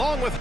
along with...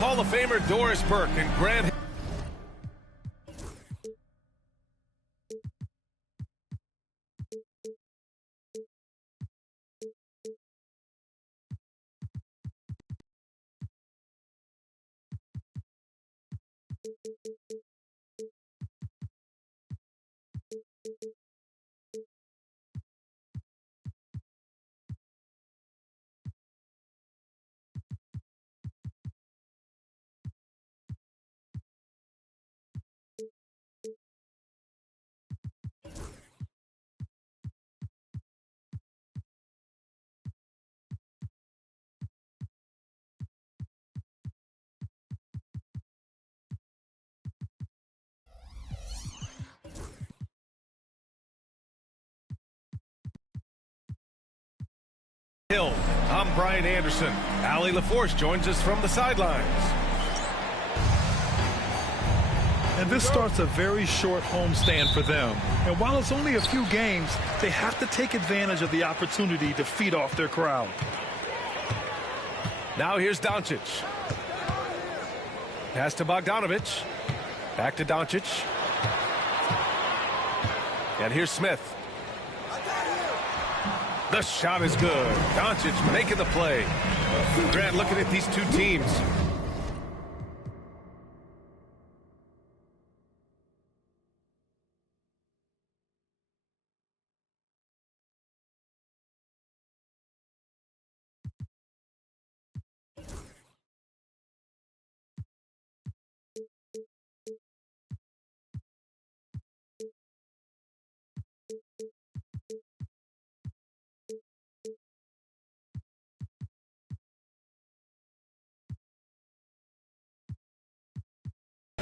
Hall of Famer Doris Burke and Grant. I'm Brian Anderson. Allie LaForce joins us from the sidelines. And this starts a very short homestand for them. And while it's only a few games, they have to take advantage of the opportunity to feed off their crowd. Now here's Doncic. Pass to Bogdanovich. Back to Doncic. And here's Smith. The shot is good. Doncic making the play. Grant, looking at these two teams.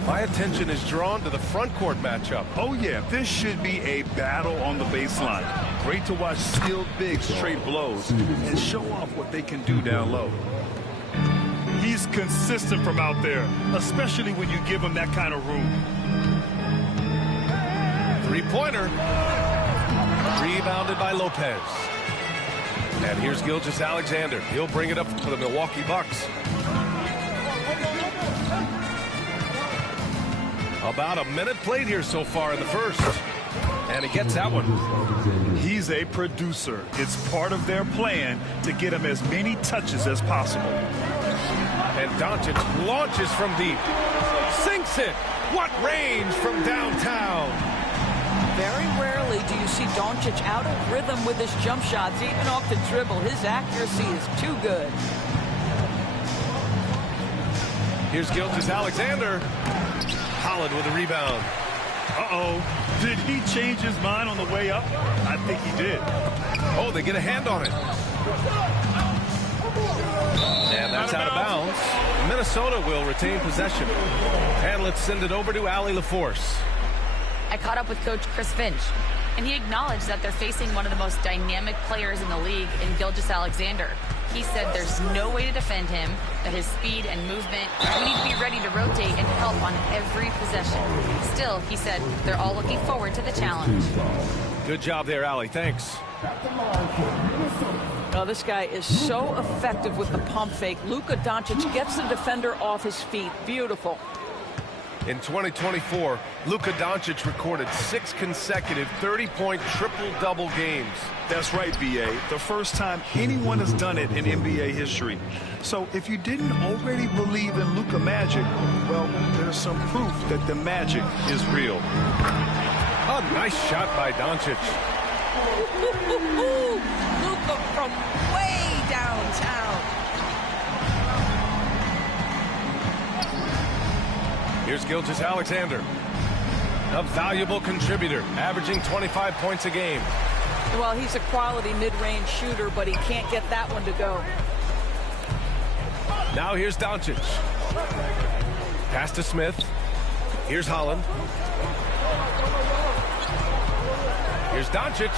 My attention is drawn to the front court matchup. Oh, yeah, this should be a battle on the baseline. Great to watch skilled bigs trade blows and show off what they can do down low. He's consistent from out there, especially when you give him that kind of room. Three-pointer. Rebounded by Lopez. And here's Gilgeous-Alexander. He'll bring it up for the Milwaukee Bucks. About a minute played here so far in the first. And he gets that one. He's a producer. It's part of their plan to get him as many touches as possible. And Doncic launches from deep. Sinks it. What range from downtown. Very rarely do you see Doncic out of rhythm with his jump shots, even off the dribble. His accuracy is too good. Here's Gilgeous-Alexander. Holland with a rebound. Uh-oh. Did he change his mind on the way up? I think he did. Oh, they get a hand on it. And that's out of bounds. Minnesota will retain possession. And let's send it over to Allie LaForce. I caught up with Coach Chris Finch, and he acknowledged that they're facing one of the most dynamic players in the league in Gilgeous-Alexander. He said there's no way to defend him, that his speed and movement, we need to be ready to rotate and help on every possession. Still, he said they're all looking forward to the challenge. Good job there, Allie. Thanks. Oh, this guy is so effective with the pump fake. Luka Doncic gets the defender off his feet. Beautiful. In 2024, Luka Doncic recorded 6 consecutive 30-point triple-double games. That's right, B.A. The first time anyone has done it in NBA history. So if you didn't already believe in Luka magic, well, there's some proof that the magic is real. A nice shot by Doncic. Luka from way downtown. Here's Gilgeous-Alexander, a valuable contributor, averaging 25 points a game. Well, he's a quality mid-range shooter, but he can't get that one to go. Now here's Doncic. Pass to Smith. Here's Holland. Here's Doncic.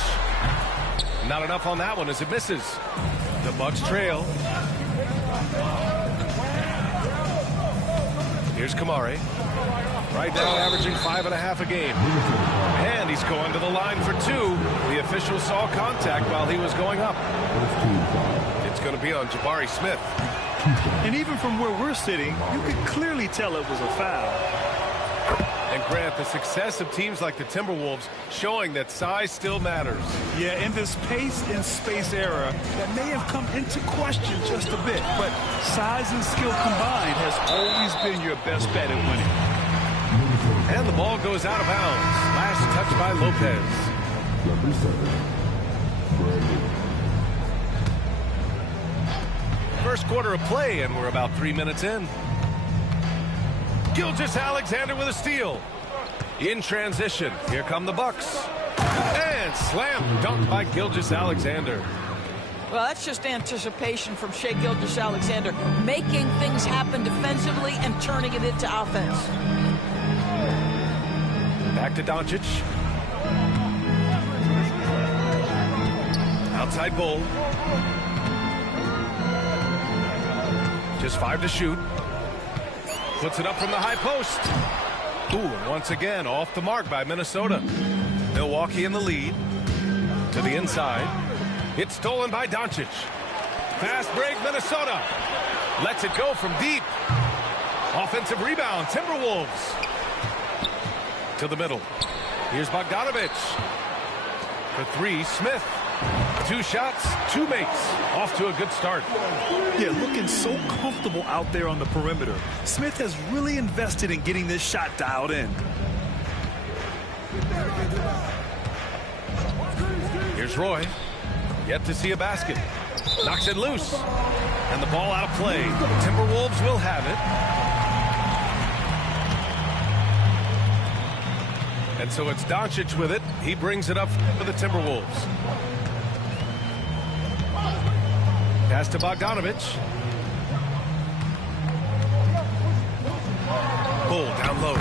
Not enough on that one as it misses. The Bucks trail. Here's Kamari. Right now averaging 5.5 a game. And he's going to the line for 2. The official saw contact while he was going up. It's going to be on Jabari Smith. And even from where we're sitting, you could clearly tell it was a foul. And Grant, the success of teams like the Timberwolves showing that size still matters. Yeah, in this pace and space era, that may have come into question just a bit. But size and skill combined has always been your best bet at winning. And the ball goes out of bounds. Last touch by Lopez. Number 7, Brandon. First quarter of play, and we're about 3 minutes in. Gilgeous-Alexander with a steal. In transition, here come the Bucks. And slam dunk by Gilgeous-Alexander. Well, that's just anticipation from Shai Gilgeous-Alexander, making things happen defensively and turning it into offense. Back to Doncic. Outside Bull. Just 5 to shoot. Puts it up from the high post. Ooh, and once again, off the mark by Minnesota. Milwaukee in the lead. To the inside. It's stolen by Doncic. Fast break, Minnesota. Lets it go from deep. Offensive rebound, Timberwolves. To the middle. Here's Bogdanovic. For 3, Smith. 2 shots, 2 makes. Off to a good start. Yeah, looking so comfortable out there on the perimeter. Smith has really invested in getting this shot dialed in. Here's Roy. Yet to see a basket. Knocks it loose. And the ball out of play. The Timberwolves will have it. And so it's Doncic with it. He brings it up for the Timberwolves. Pass to Bogdanovic. Bull down low.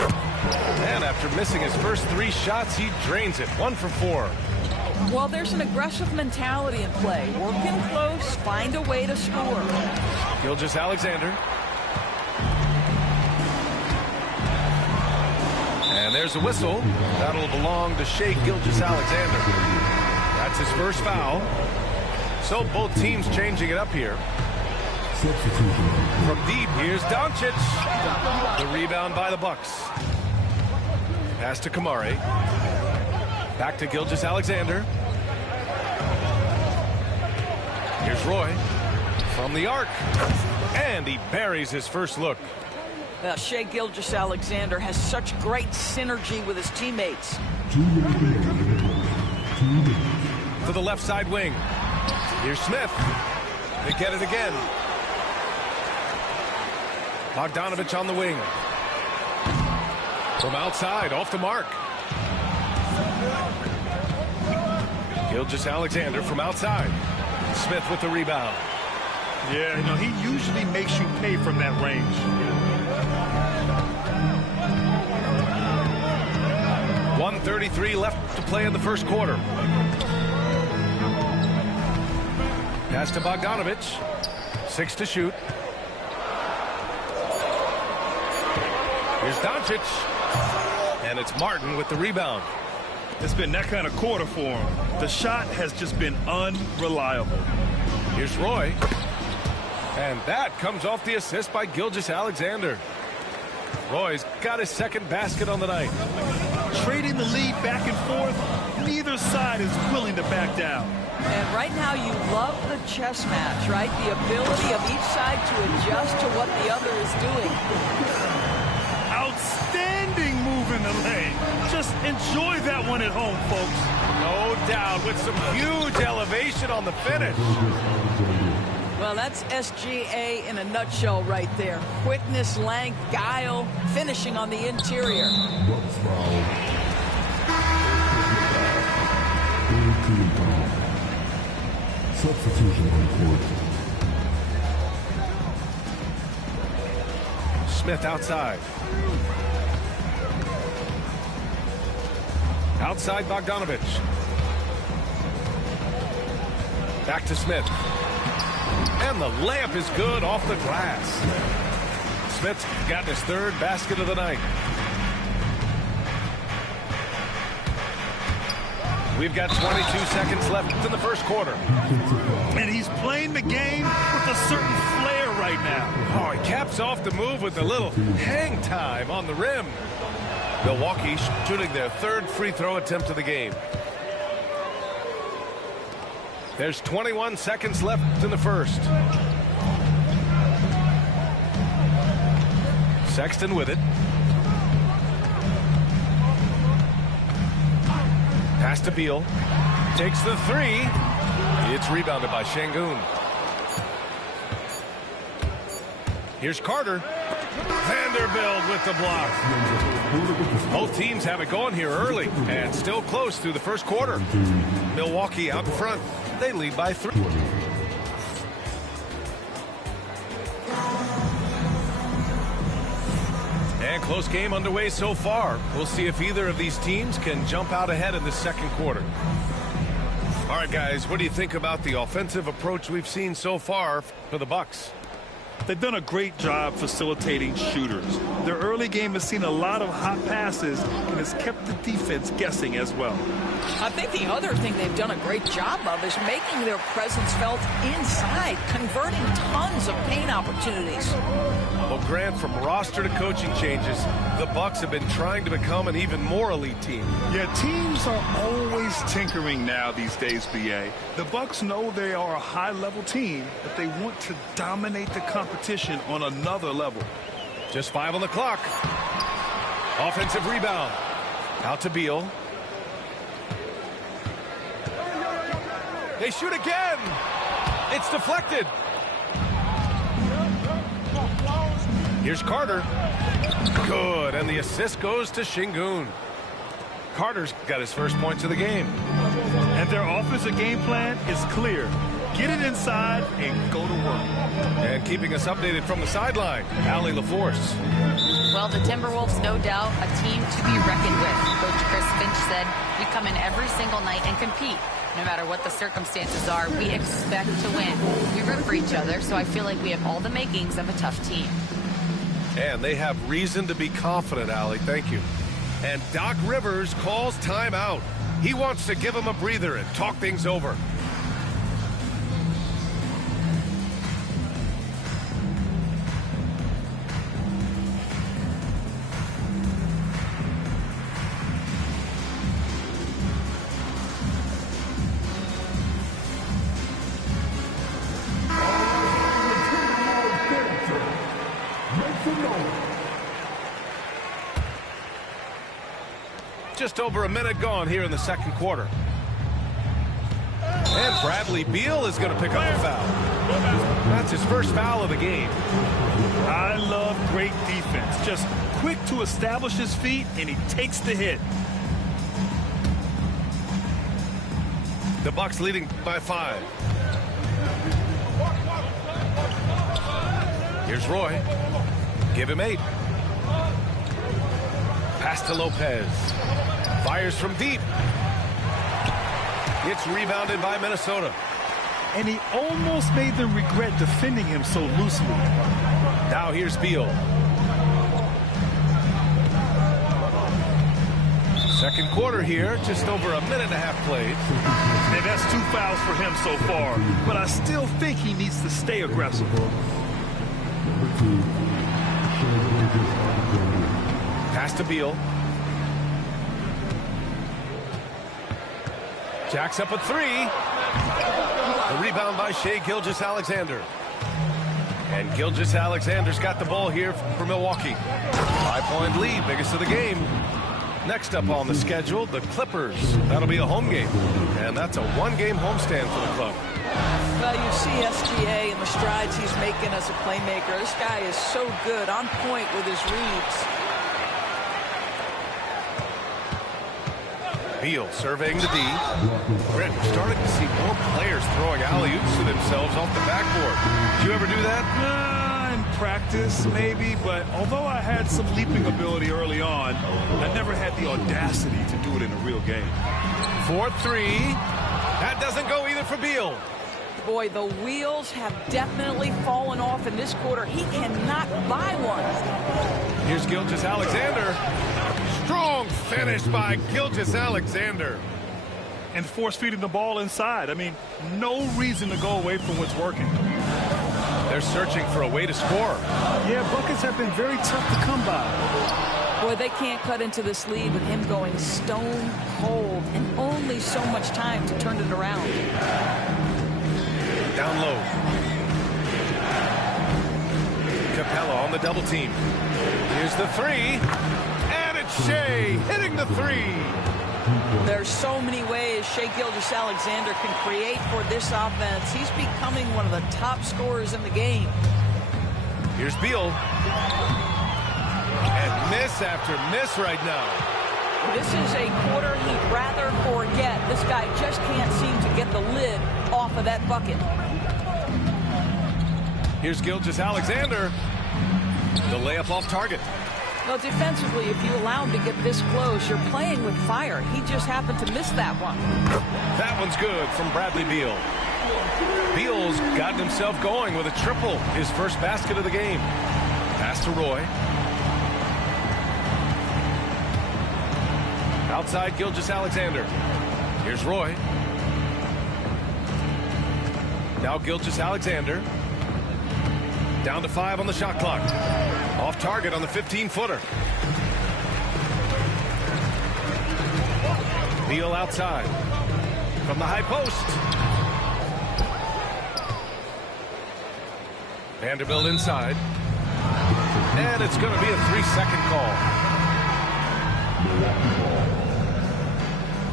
And after missing his first 3 shots, he drains it. 1 for 4. Well, there's an aggressive mentality in play. Working close, find a way to score. Gilgeous-Alexander. And there's a whistle. That'll belong to Shai Gilgeous-Alexander. That's his first foul. So both teams changing it up here. From deep, here's Doncic. The rebound by the Bucks. Pass to Kamari. Back to Gilgeous-Alexander. Here's Roy. From the arc. And he buries his first look. Well, Shai Gilgeous-Alexander has such great synergy with his teammates. To the left side wing. Here's Smith. They get it again. Bogdanovic on the wing. From outside, off the mark. Gilgeous-Alexander from outside. Smith with the rebound. Yeah, you know, he usually makes you pay from that range. 1:33 left to play in the first quarter. Pass to Bogdanovic. 6 to shoot. Here's Doncic. And it's Martin with the rebound. It's been that kind of quarter for him. The shot has just been unreliable. Here's Roy. And that comes off the assist by Gilgeous-Alexander. Roy's got his second basket on the night. Trading the lead back and forth, neither side is willing to back down. And right now you love the chess match, right? The ability of each side to adjust to what the other is doing. Outstanding move in the lane. Just enjoy that one at home, folks. No doubt, with some huge elevation on the finish. Well, that's SGA in a nutshell right there. Quickness, length, guile, finishing on the interior. Substitution on court. Smith outside. Outside Bogdanovich. Back to Smith. And the layup is good off the glass. Smith's got his third basket of the night. We've got 22 seconds left in the first quarter. And he's playing the game with a certain flair right now. Oh, he caps off the move with a little hang time on the rim. Milwaukee shooting their third free throw attempt of the game. There's 21 seconds left in the first. Sexton with it. Pass to Beal. Takes the three. It's rebounded by Şengün. Here's Carter. Vanderbilt with the block. Both teams have it going here early and still close through the first quarter. Milwaukee out in front. They lead by 3. And close game underway so far. We'll see if either of these teams can jump out ahead in the second quarter. All right, guys, what do you think about the offensive approach we've seen so far for the Bucks? They've done a great job facilitating shooters. Their early game has seen a lot of hot passes and has kept the defense guessing as well. I think the other thing they've done a great job of is making their presence felt inside, converting tons of paint opportunities. Well, Grant, from roster to coaching changes, the Bucks have been trying to become an even more elite team. Yeah, teams are always tinkering now these days, B.A. The Bucks know they are a high-level team, but they want to dominate the competition on another level. Just 5 on the clock. Offensive rebound. Out to Beal. They shoot again. It's deflected. Here's Carter. Good, and the assist goes to Şengün. Carter's got his first points of the game. And their offensive game plan is clear. Get it inside and go to work. And keeping us updated from the sideline, Allie LaForce. Well, the Timberwolves, no doubt, a team to be reckoned with. Coach Chris Finch said, we come in every single night and compete. No matter what the circumstances are, we expect to win. We root for each other, so I feel like we have all the makings of a tough team. And they have reason to be confident, Allie. Thank you. And Doc Rivers calls timeout. He wants to give him a breather and talk things over. Just over a minute gone here in the second quarter. And Bradley Beal is going to pick up a foul. That's his first foul of the game. I love great defense. Just quick to establish his feet, and he takes the hit. The Bucks leading by 5. Here's Roy. Give him 8. Pass to Lopez. Fires from deep. It's rebounded by Minnesota. And he almost made them regret defending him so loosely. Now here's Beal. Second quarter here, just over a minute and a half played. And that's 2 fouls for him so far. But I still think he needs to stay aggressive. Pass to Beal. Jacks up a 3. The rebound by Shai Gilgeous-Alexander. And Gilgeous-Alexander's got the ball here for Milwaukee. 5-point lead, biggest of the game. Next up on the schedule, the Clippers. That'll be a home game. And that's a 1-game homestand for the club. Well, you see SGA and the strides he's making as a playmaker. This guy is so good, on point with his reads. Beal surveying the D. Brent, we're starting to see more players throwing alley-oops to themselves off the backboard. Did you ever do that? In practice, maybe, but although I had some leaping ability early on, I never had the audacity to do it in a real game. 4-3. That doesn't go either for Beal. Boy, the wheels have definitely fallen off in this quarter. He cannot buy one. Here's Gilgeous-Alexander. Strong finish by Gilgeous-Alexander. And force feeding the ball inside. I mean, no reason to go away from what's working. They're searching for a way to score. Yeah, buckets have been very tough to come by. Boy, they can't cut into this lead with him going stone cold and only so much time to turn it around. Down low. Capella on the double team. Here's the three. And it's Shea hitting the three. There's so many ways Shea Gilgeous-Alexander can create for this offense. He's becoming one of the top scorers in the game. Here's Beal. And miss after miss right now. This is a quarter he'd rather forget. This guy just can't seem to get the lid off of that bucket. Here's Gilgeous-Alexander. The layup off target. Well, defensively, if you allow him to get this close, you're playing with fire. He just happened to miss that one. That one's good from Bradley Beal. Beal's gotten himself going with a triple, his first basket of the game. Pass to Roy. Outside Gilgeous-Alexander. Here's Roy. Now Gilgeous-Alexander. Down to 5 on the shot clock. Off target on the 15-footer. Beal outside. From the high post. Vanderbilt inside. And it's going to be a 3-second call.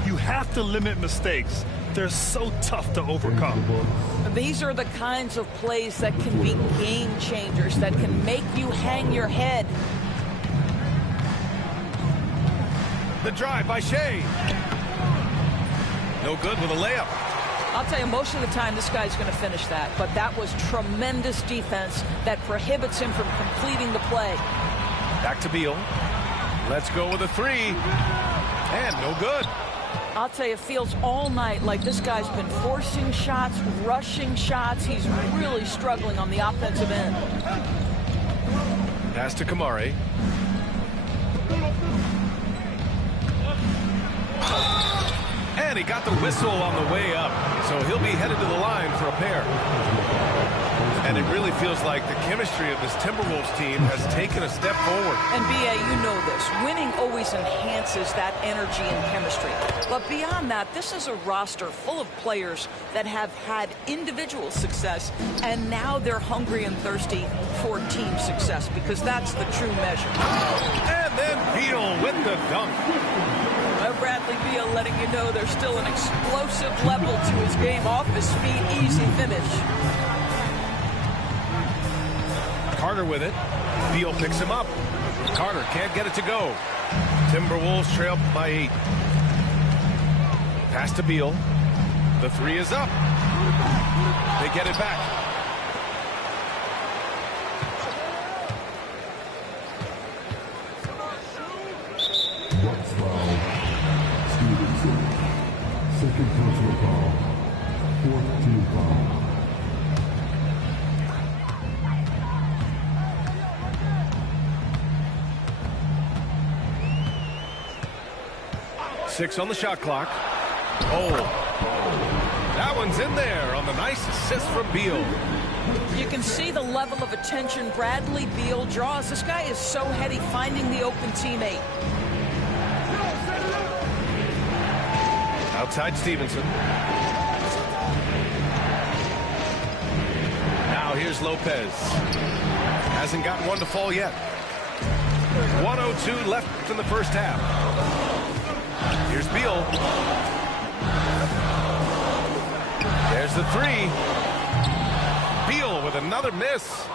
You have to limit mistakes. They're so tough to overcome. These are the kinds of plays that can be game changers, that can make you hang your head. The drive by Shea. No good with a layup. I'll tell you, most of the time this guy's going to finish that, but that was tremendous defense that prohibits him from completing the play. Back to Beal. Let's go with a three. And no good. I'll tell you, it feels all night like this guy's been forcing shots, rushing shots. He's really struggling on the offensive end. Pass to Kamari. And he got the whistle on the way up, so he'll be headed to the line for a pair. And it really feels like the chemistry of this Timberwolves team has taken a step forward. And B.A., you know this. Winning always enhances that energy and chemistry. But beyond that, this is a roster full of players that have had individual success, and now they're hungry and thirsty for team success, because that's the true measure. And then Beal with the dunk. Bradley Beal letting you know there's still an explosive level to his game. Off his feet, easy finish. Carter with it. Beal picks him up. Carter can't get it to go. Timberwolves trail by 8. Pass to Beal. The three is up. They get it back. Box foul. Stevenson. Second personal foul. Fourth team foul. Six on the shot clock. Oh, that one's in there on the nice assist from Beal. You can see the level of attention Bradley Beal draws. This guy is so heady finding the open teammate. Outside Stevenson. Now here's Lopez. Hasn't gotten one to fall yet. 1:02 left in the first half. Here's Beal. There's the three. Beal with another miss.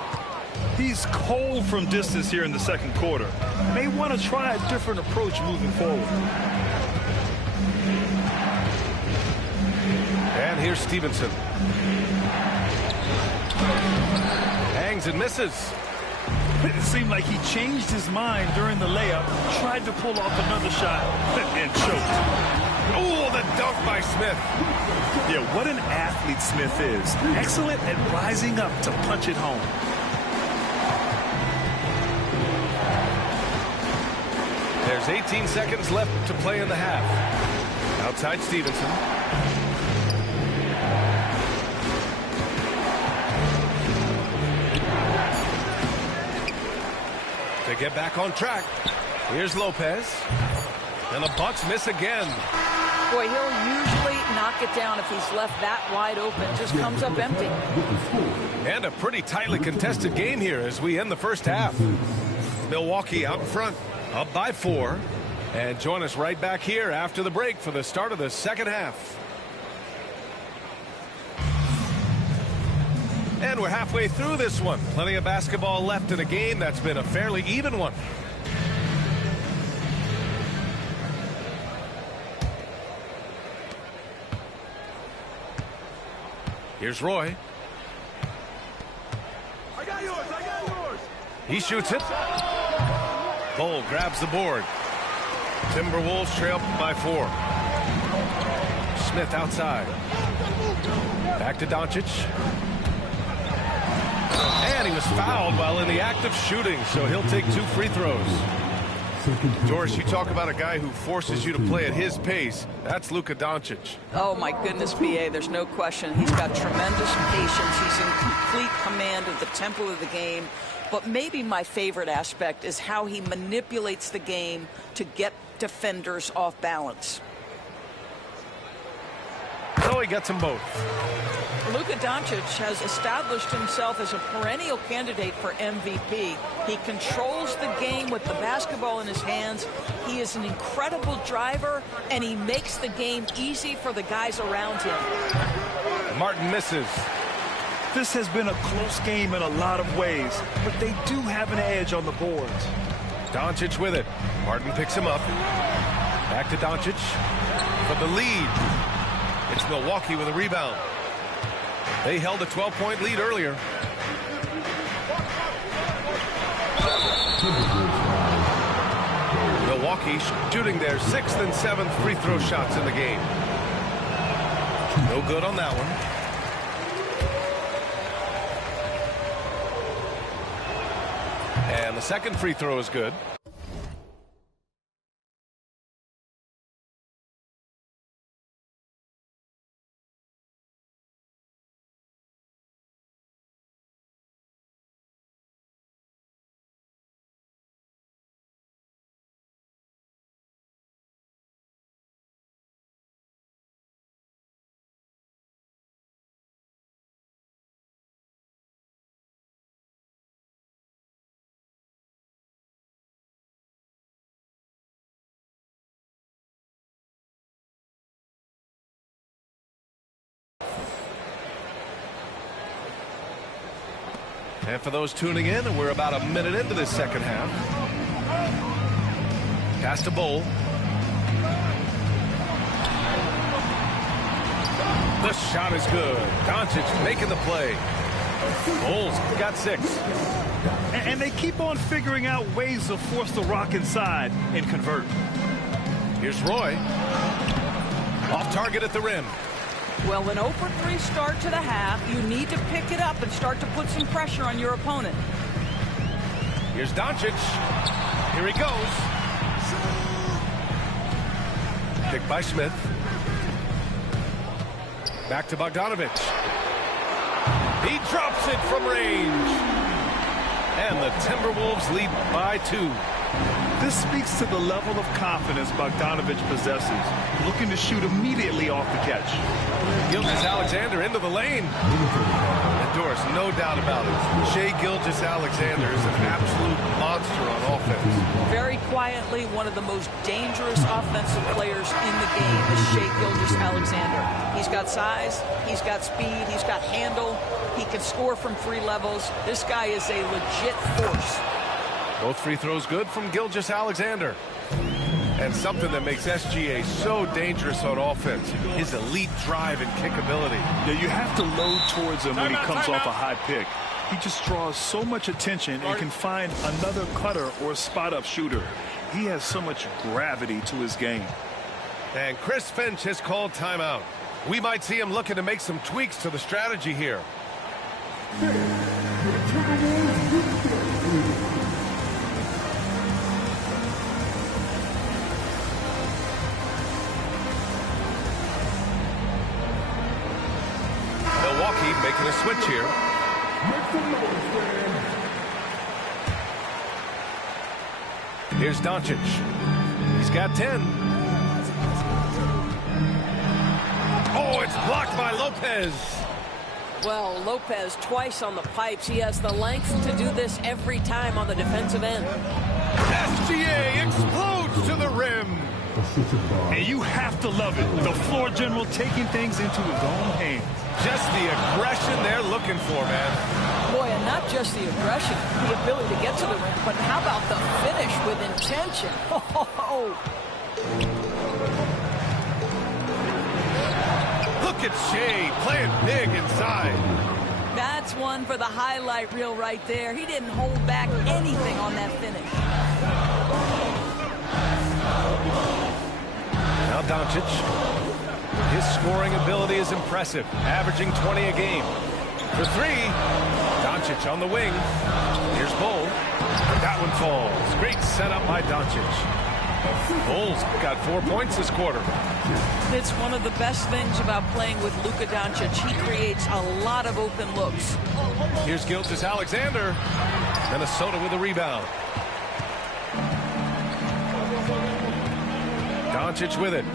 He's cold from distance here in the second quarter. May want to try a different approach moving forward. And here's Stevenson. Hangs and misses. It seemed like he changed his mind during the layup, tried to pull off another shot, and choked. Oh, the dunk by Smith. Yeah, what an athlete Smith is. Excellent at rising up to punch it home. There's 18 seconds left to play in the half. Outside Stevenson. To get back on track, here's Lopez. And the Bucks miss again. Boy, he'll usually knock it down if he's left that wide open. Just comes up empty. And a pretty tightly contested game here as we end the first half. Milwaukee out in front, up by 4. And join us right back here after the break for the start of the second half. And we're halfway through this one. Plenty of basketball left in a game that's been a fairly even one. Here's Roy. I got yours. He shoots it. Cole grabs the board. Timberwolves trail by 4. Smith outside. Back to Doncic. And he was fouled while in the act of shooting, so he'll take 2 free throws. Doris, you talk about a guy who forces you to play at his pace. That's Luka Doncic. Oh, my goodness, B.A., there's no question. He's got tremendous patience. He's in complete command of the tempo of the game. But maybe my favorite aspect is how he manipulates the game to get defenders off balance. So he gets them both. Luka Doncic has established himself as a perennial candidate for MVP. He controls the game with the basketball in his hands. He is an incredible driver, and he makes the game easy for the guys around him. Martin misses. This has been a close game in a lot of ways, but they do have an edge on the boards. Doncic with it. Martin picks him up. Back to Doncic for the lead. It's Milwaukee with a rebound. They held a 12-point lead earlier. Milwaukee shooting their 6th and 7th free throw shots in the game. No good on that one. And the second free throw is good. And for those tuning in, we're about a minute into this second half. Pass to Bowl. The shot is good. Doncic making the play. Bowles got 6. And they keep on figuring out ways to force the rock inside and convert. Here's Roy. Off target at the rim. Well, an 0-for-3 start to the half. You need to pick it up and start to put some pressure on your opponent. Here's Doncic. Here he goes. Picked by Smith. Back to Bogdanovich. He drops it from range. And the Timberwolves lead by 2. This speaks to the level of confidence Bogdanovich possesses, looking to shoot immediately off the catch. Gilgeous-Alexander into the lane. And Doris, no doubt about it, Shai Gilgeous-Alexander is an absolute monster on offense. Very quietly, one of the most dangerous offensive players in the game is Shai Gilgeous-Alexander. He's got size, he's got speed, he's got handle, he can score from 3 levels. This guy is a legit force. Both free throws good from Gilgeous-Alexander. And something that makes SGA so dangerous on offense, his elite drive and kick ability. Yeah, you have to load towards him when he comes off a high pick. He just draws so much attention and can find another cutter or spot-up shooter. He has so much gravity to his game. And Chris Finch has called timeout. We might see him looking to make some tweaks to the strategy here. Milwaukee making a switch here. Here's Doncic. He's got 10. Oh, it's blocked by Lopez. Well, Lopez twice on the pipes. He has the length to do this every time on the defensive end. SGA explodes to the rim. And you have to love it. The floor general taking things into his own hands. Just the aggression they're looking for, man. Boy, and not just the aggression, the ability to get to the rim, but how about the finish with intention? Oh. Look at Shea playing big inside. That's one for the highlight reel right there. He didn't hold back anything on that finish. Now Doncic. His scoring ability is impressive, averaging 20 a game. For three, Doncic on the wing. Here's Bull. That one falls. Great setup by Doncic. Bull's got 4 points this quarter. It's one of the best things about playing with Luka Doncic. He creates a lot of open looks. Here's Gilgeous Alexander. Minnesota with a rebound. Doncic with it.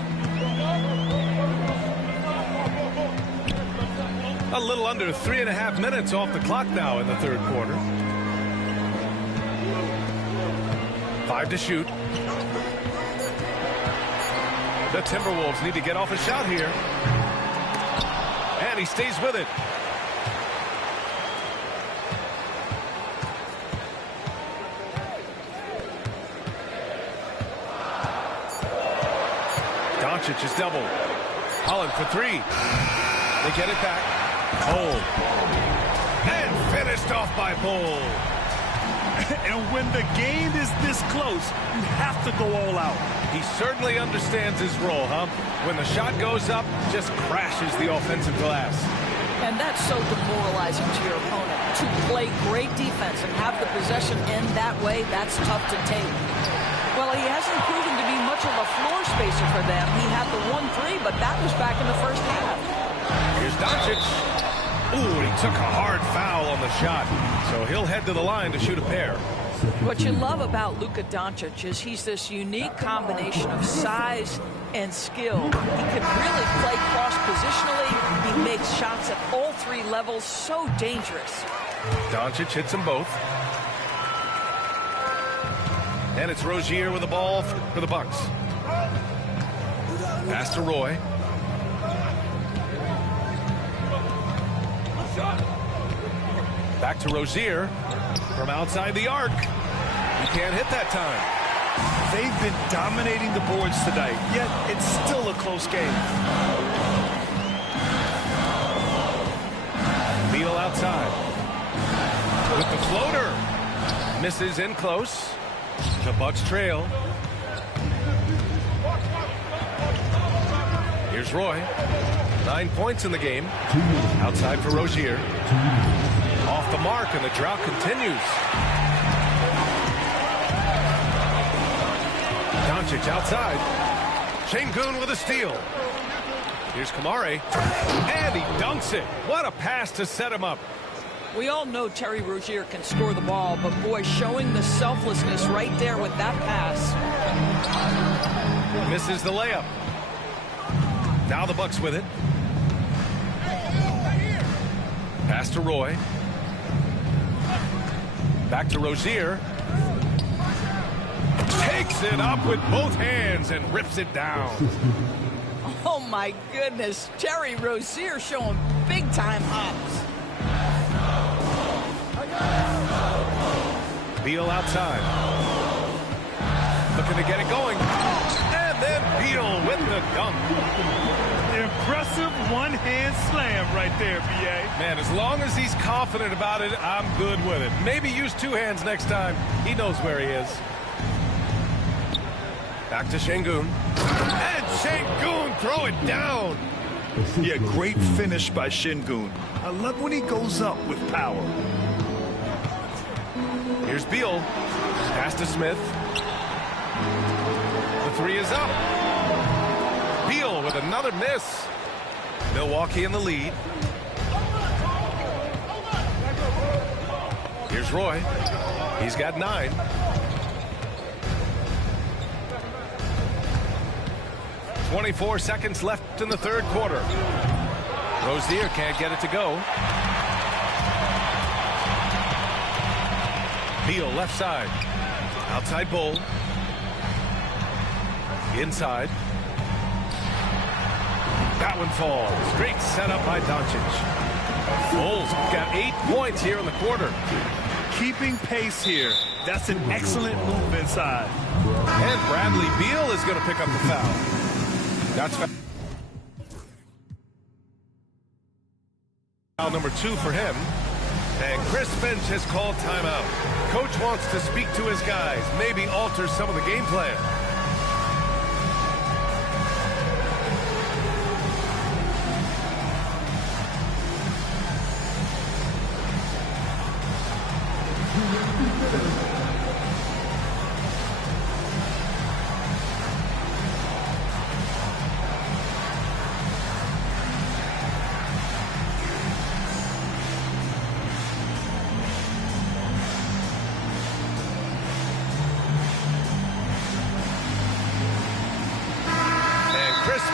A little under 3.5 minutes off the clock now in the third quarter. 5 to shoot. The Timberwolves need to get off a shot here. And he stays with it. Doncic is doubled. Holland for three. They get it back. Bull. And finished off by Bull. And when the game is this close, you have to go all out. He certainly understands his role, huh? When the shot goes up, just crashes the offensive glass. And that's so demoralizing to your opponent. To play great defense and have the possession end that way, that's tough to take. Well, he hasn't proven to be much of a floor spacer for them. He had the 1-3, but that was back in the first half. Here's Doncic. Ooh, he took a hard foul on the shot. So he'll head to the line to shoot a pair. What you love about Luka Doncic is he's this unique combination of size and skill. He can really play cross-positionally. He makes shots at all three levels. So dangerous. Doncic hits them both. And it's Rozier with the ball for the Bucks. Pass to Roy. Back to Rozier from outside the arc. He can't hit that time. They've been dominating the boards tonight, yet it's still a close game. Beal outside. With the floater. Misses in close. The Bucks trail. Here's Roy. 9 points in the game. Outside for Rozier. Off the mark, and the drought continues. Doncic outside. Şengün with a steal. Here's Kamare. And he dunks it. What a pass to set him up. We all know Terry Rozier can score the ball, but boy, showing the selflessness right there with that pass. Misses the layup. Now the Bucks with it. Pass to Roy. Back to Rozier. Takes it up with both hands and rips it down. Oh my goodness, Terry Rozier showing big time hops. Beal outside. Looking to get it going. And then Beal with the dunk. Impressive one-hand slam right there, B.A. Man, as long as he's confident about it, I'm good with it. Maybe use two hands next time. He knows where he is. Back to Şengün. And Şengün throw it down. Yeah, great finish by Şengün. I love when he goes up with power. Here's Beal. Pass to Smith. The three is up. Beal with another miss. Milwaukee in the lead. Here's Roy. He's got 9. .24 seconds left in the third quarter. Rozier can't get it to go. Beal left side. Outside Bull. Inside. That one falls. Great setup by Doncic. Bulls got 8 points here in the quarter. Keeping pace here. That's an excellent move inside. And Bradley Beal is going to pick up the foul. That's foul number 2 for him. And Chris Finch has called timeout. Coach wants to speak to his guys, maybe alter some of the game plan.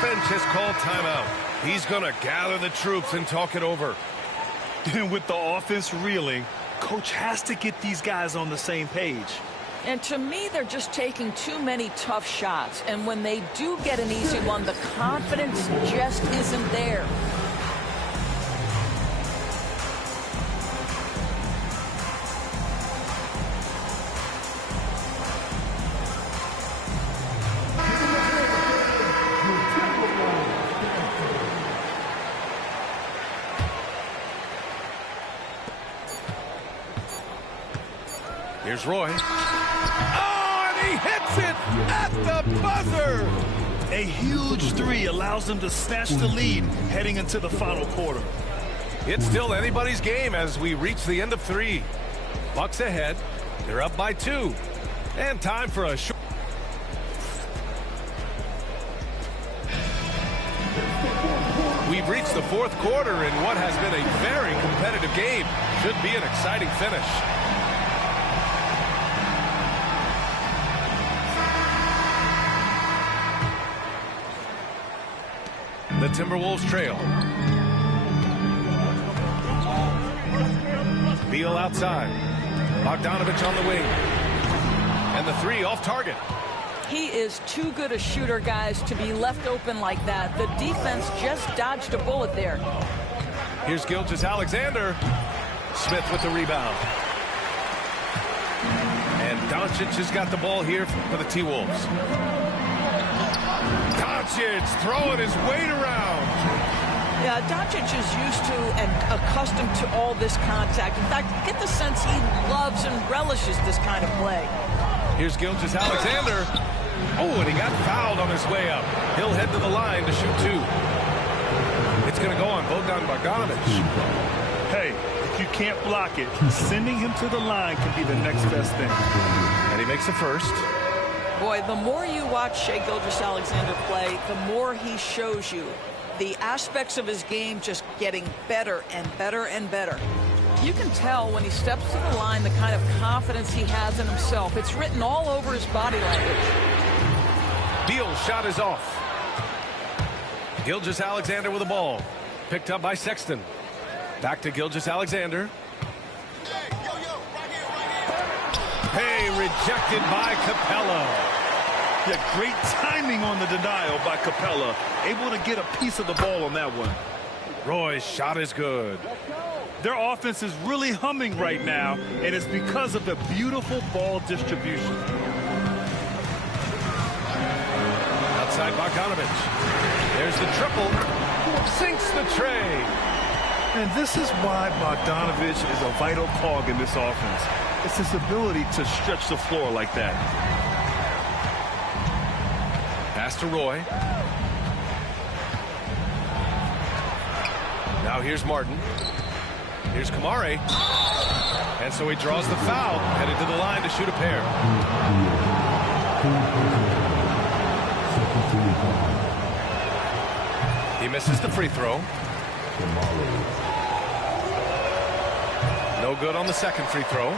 Finch has called timeout. He's going to gather the troops and talk it over. With the offense reeling, coach has to get these guys on the same page. And to me, they're just taking too many tough shots. And when they do get an easy one, the confidence just isn't there. Here's Roy. Oh, and he hits it at the buzzer. A huge 3 allows them to snatch the lead heading into the final quarter. It's still anybody's game as we reach the end of 3. Bucks ahead. They're up by 2. And time for a short. We've reached the 4th quarter in what has been a very competitive game. Should be an exciting finish. The Timberwolves trail. Beal outside. Bogdanovich on the wing. And the 3 off target. He is too good a shooter, guys, to be left open like that. The defense just dodged a bullet there. Here's Gilgeous-Alexander. Smith with the rebound. And Doncic has got the ball here for the T-Wolves. Doncic throwing his weight around. Yeah, Doncic is used to and accustomed to all this contact. In fact, get the sense he loves and relishes this kind of play. Here's Gilgeous-Alexander. Oh, and he got fouled on his way up. He'll head to the line to shoot 2. It's going to go on Bogdanovich. Hey, if you can't block it, sending him to the line can be the next best thing. And he makes a first. Boy, the more you watch Shai Gilgeous-Alexander play, the more he shows you the aspects of his game just getting better and better and better. You can tell when he steps to the line the kind of confidence he has in himself. It's written all over his body language. Beal's shot is off. Gilgeous-Alexander with the ball. Picked up by Sexton. Back to Gilgeous-Alexander. Hey, rejected by Capella. Yeah, great timing on the denial by Capella. Able to get a piece of the ball on that one. Roy's shot is good. Their offense is really humming right now, and it's because of the beautiful ball distribution. Outside Bogdanovich. There's the triple. Sinks the tray. And this is why Bogdanovich is a vital cog in this offense. It's his ability to stretch the floor like that. Pass to Roy. Now here's Martin. Here's Kamare. And so he draws the foul, headed to the line to shoot a pair. He misses the free throw. No good on the second free throw.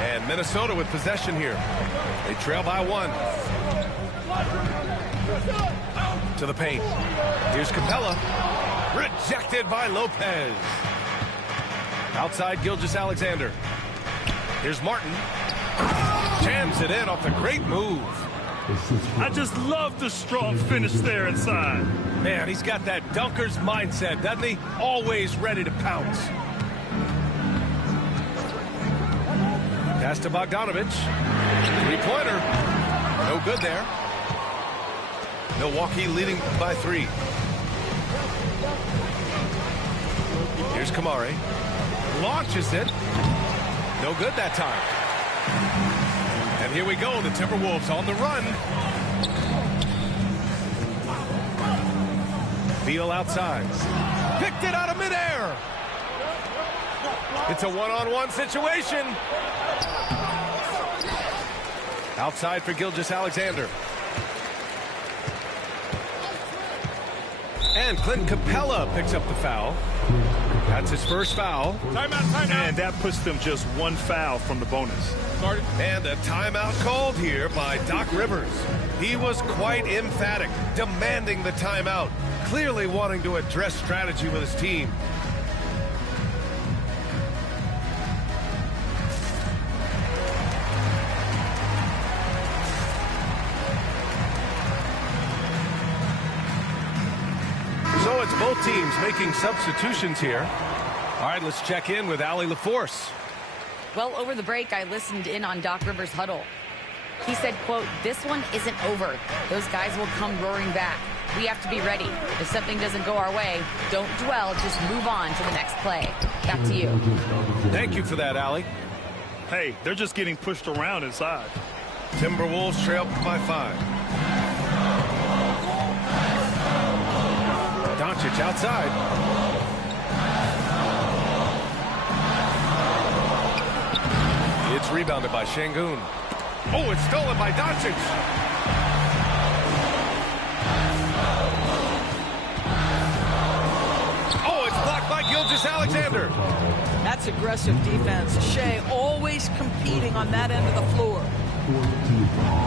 And Minnesota with possession here. They trail by 1. To the paint. Here's Capella. Rejected by Lopez. Outside Gilgeous-Alexander. Here's Martin. Jams it in off a great move. I just love the strong finish there inside. Man, he's got that dunker's mindset, doesn't he? Always ready to pounce. Pass to Bogdanovich. Three-pointer. No good there. Milwaukee leading by 3. Here's Kamare. Launches it. No good that time. And here we go. The Timberwolves on the run. Beal outside. Picked it out of midair. It's a one-on-one situation. Outside for Gilgeous-Alexander. And Clint Capella picks up the foul. That's his first foul. Timeout. And that puts them just 1 foul from the bonus. And a timeout called here by Doc Rivers. He was quite emphatic, demanding the timeout, clearly wanting to address strategy with his team. So it's both teams making substitutions here. All right, let's check in with Allie LaForce. Well, over the break, I listened in on Doc Rivers' huddle. He said, quote, "This one isn't over. Those guys will come roaring back. We have to be ready. If something doesn't go our way, don't dwell, just move on to the next play." Back to you. Thank you for that, Allie. Hey, they're just getting pushed around inside. Timberwolves trail by 5. Doncic outside. It's rebounded by Şengün. Oh, it's stolen by Doncic. Oh, it's blocked by Gilgeous-Alexander. That's aggressive defense. Shea always competing on that end of the floor.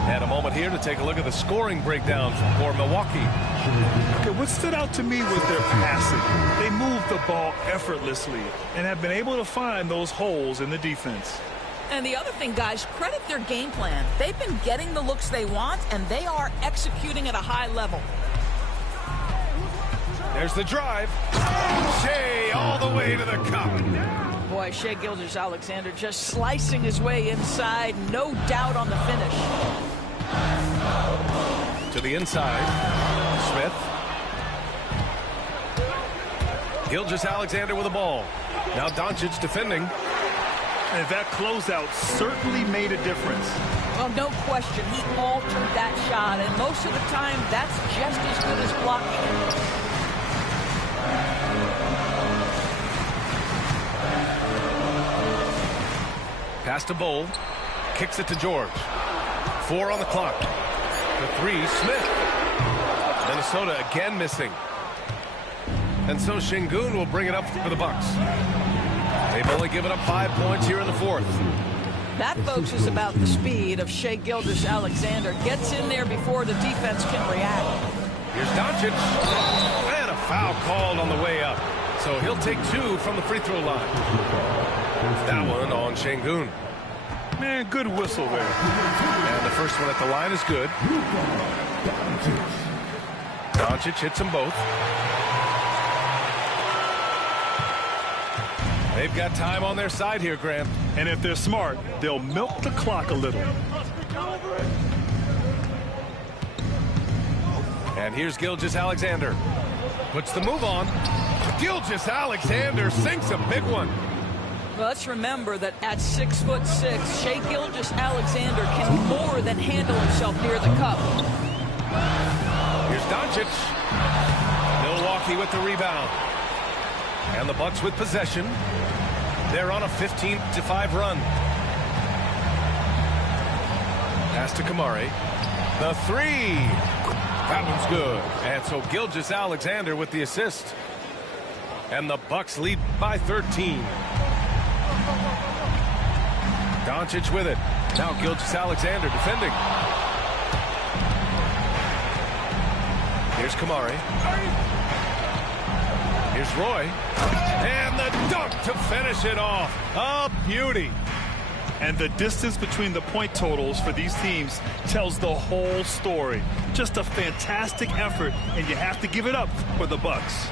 And a moment here to take a look at the scoring breakdown for Milwaukee. Okay, what stood out to me was their passing. They moved the ball effortlessly and have been able to find those holes in the defense. And the other thing, guys, credit their game plan. They've been getting the looks they want, and they are executing at a high level. There's the drive. Shea all the way to the cup. Boy, Shai Gilgeous-Alexander just slicing his way inside. No doubt on the finish. To the inside. Smith. Gilgeous-Alexander with the ball. Now Doncic defending. And that closeout certainly made a difference. Well, no question. He altered that shot, and most of the time, that's just as good as blocking. Pass to Bowl. Kicks it to George. 4 on the clock. The 3, Smith. Minnesota again missing. And so Şengün will bring it up for the Bucks. They've only given up 5 points here in the 4th. That, folks, is about the speed of Shai Gilgeous-Alexander. Gets in there before the defense can react. Here's Doncic. And a foul called on the way up. So he'll take 2 from the free throw line. That one on Şengün. Man, good whistle there. And the first one at the line is good. Doncic hits them both. They've got time on their side here, Grant. And if they're smart, they'll milk the clock a little. And here's Gilgeous-Alexander. Puts the move on. Gilgeous-Alexander sinks a big one. Well, let's remember that at 6'6", Shai Gilgeous-Alexander can more than handle himself near the cup. Here's Doncic. Milwaukee with the rebound. And the Bucks with possession. They're on a 15-5 run. Pass to Kamari. The three. That one's good. And so Gilgeous-Alexander with the assist. And the Bucks lead by 13. Doncic with it. Now Gilgeous-Alexander defending. Here's Kamari. Here's Roy. And the dunk to finish it off. A beauty. And the distance between the point totals for these teams tells the whole story. Just a fantastic effort, and you have to give it up for the Bucks.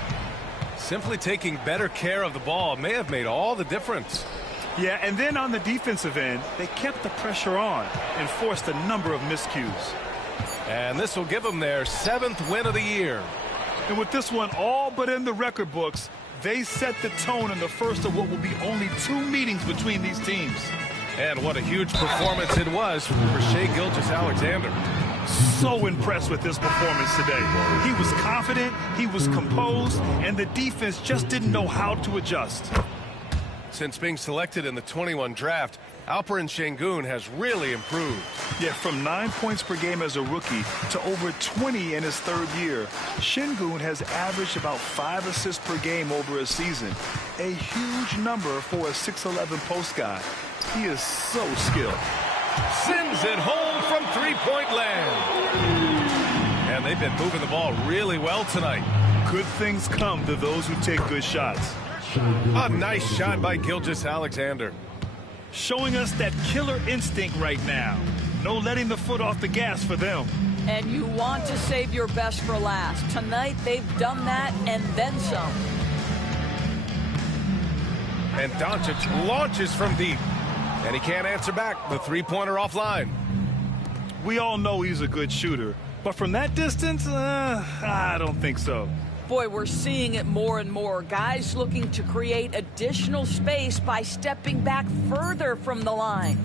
Simply taking better care of the ball may have made all the difference. Yeah, and then on the defensive end, they kept the pressure on and forced a number of miscues. And this will give them their 7th win of the year. And with this one all but in the record books, they set the tone in the first of what will be only 2 meetings between these teams. And what a huge performance it was for Shai Gilgeous-Alexander. So impressed with this performance today. He was confident, he was composed, and the defense just didn't know how to adjust. Since being selected in the 21 draft, Alperen Sengun has really improved. Yeah, from 9 points per game as a rookie to over 20 in his 3rd year, Sengun has averaged about 5 assists per game over a season. A huge number for a 6'11" post guy. He is so skilled. Sends it home from three-point land. And they've been moving the ball really well tonight. Good things come to those who take good shots. A nice shot by Gilgeous-Alexander. Showing us that killer instinct right now. No letting the foot off the gas for them. And you want to save your best for last. Tonight, they've done that and then some. And Doncic launches from deep. And he can't answer back. The three-pointer offline. We all know he's a good shooter. But from that distance, I don't think so. Boy, we're seeing it more and more. Guys looking to create additional space by stepping back further from the line.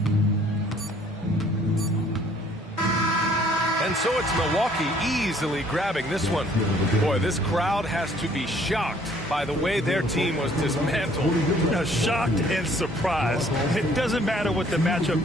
And so it's Milwaukee easily grabbing this one. Boy, this crowd has to be shocked by the way their team was dismantled. Shocked and surprised. It doesn't matter what the matchup